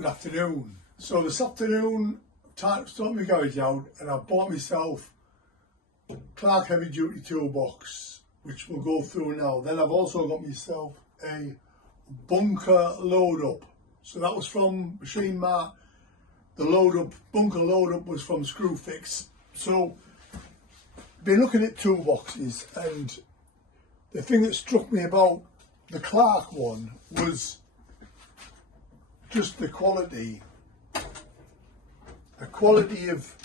Good afternoon. So this afternoon, time to sort my garage out, and I bought myself Clark heavy duty toolbox, which we'll go through now. Then I've also got myself a bunker load up. So that was from Machine Mart. The load up, bunker load up, was from Screwfix. So been looking at toolboxes, and the thing that struck me about the Clark one was just the quality of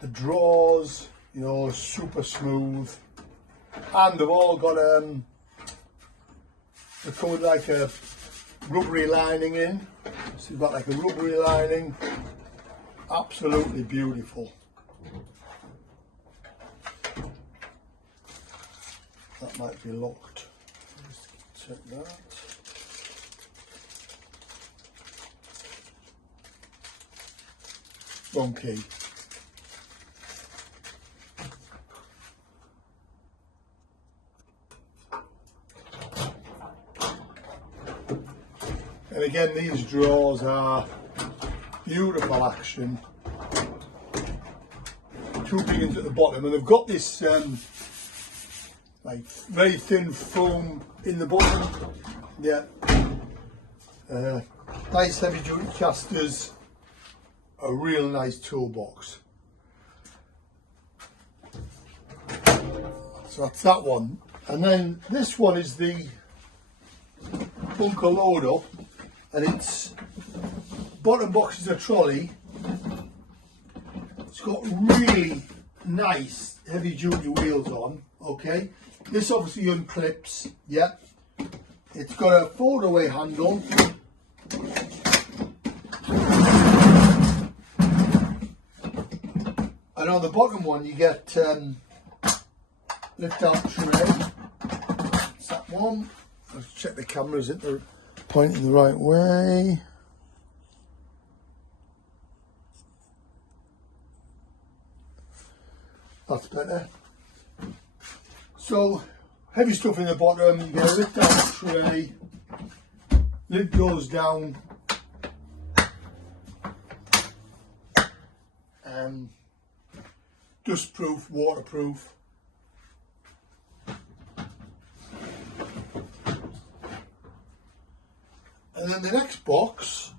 the drawers, you know, super smooth, and they've all got they come with like a rubbery lining in. So you've got like a rubbery lining, absolutely beautiful. That might be locked. Just check that. Wrong key. And again, these drawers are beautiful action. Two big ones at the bottom, and they've got this like very thin foam in the bottom. Yeah. Nice heavy duty casters. A real nice toolbox. So that's that one. And then this one is the bunker load up, and it's bottom box is a trolley. It's got really nice heavy duty wheels on. Okay, this obviously unclips. Yeah, it's got a fold away handle. And on the bottom one you get lift out tray. That's that one. Let's check the cameras at the pointing the right way. That's better. So heavy stuff in the bottom, you get a lift out tray, lid goes down, dust proof, waterproof. And then the next box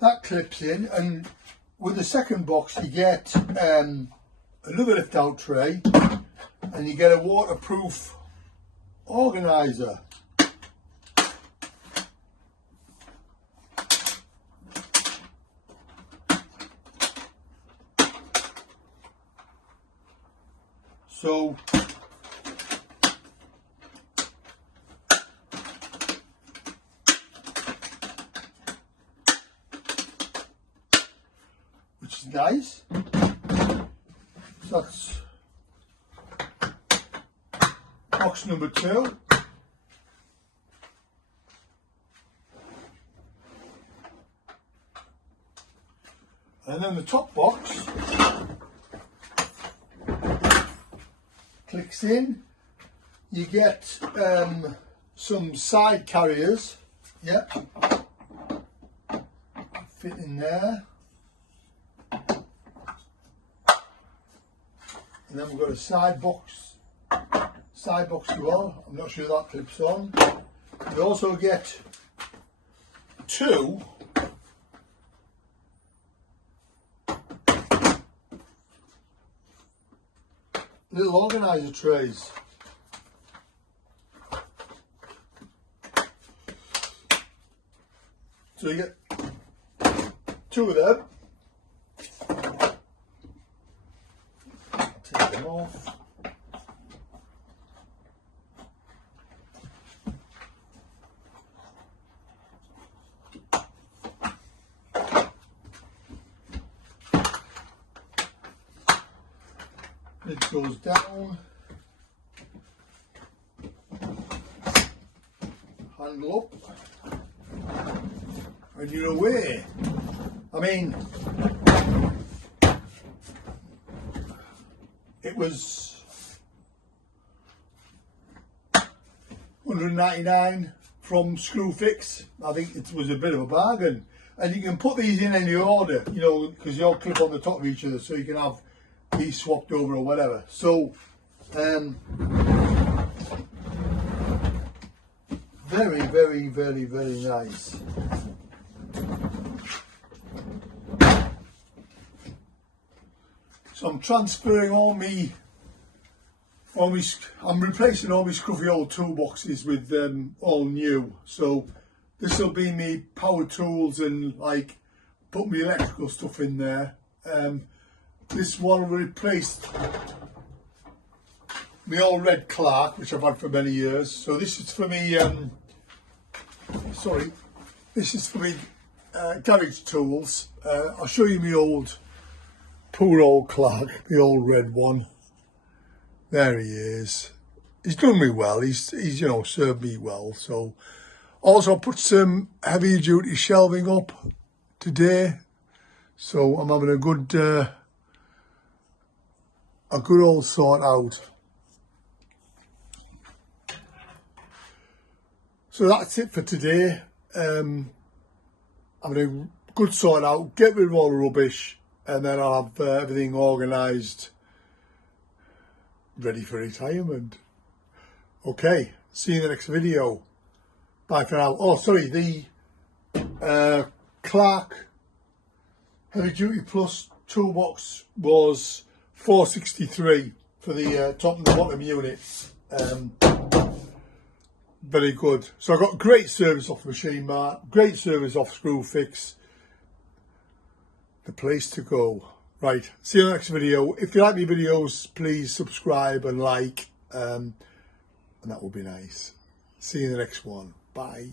that clips in, and with the second box you get another lift out tray, and you get a waterproof organizer. So which is nice. So that's box number 2. And then the top box clicks in. You get some side carriers. Yep, fit in there. And then we've got a side box as well. I'm not sure that clips on. We also get 2 little organizer trays. So you get 2 of them. Take them off. It goes down. Handle up. and you're away. I mean, it was $199 from Screwfix. I think it was a bit of a bargain. And you can put these in any order, you know, because they all clip on the top of each other, so you can have these swapped over or whatever. So, very, very, very, very nice. So I'm transferring I'm replacing all my scruffy old toolboxes with all new. So this will be me power tools and like put my electrical stuff in there. This one replaced my old red Clark, which I've had for many years. So this is for me, this is for me garage tools. I'll show you my poor old Clark, the old red one. There he is. He's done me well. He's you know, served me well. So also put some heavy duty shelving up today. So I'm having a good old sort out. So that's it for today. Having a good sort out, get rid of all the rubbish, and then I'll have everything organised, ready for retirement. Okay, see you in the next video. Bye for now. Oh, sorry, the Clark Heavy Duty Plus toolbox was $463 for the top and the bottom unit. Very good. So I got great service off Machine Mart, great service off Screwfix. The place to go. Right, see you in the next video. If you like my videos, please subscribe and like, and that would be nice. See you in the next one. Bye.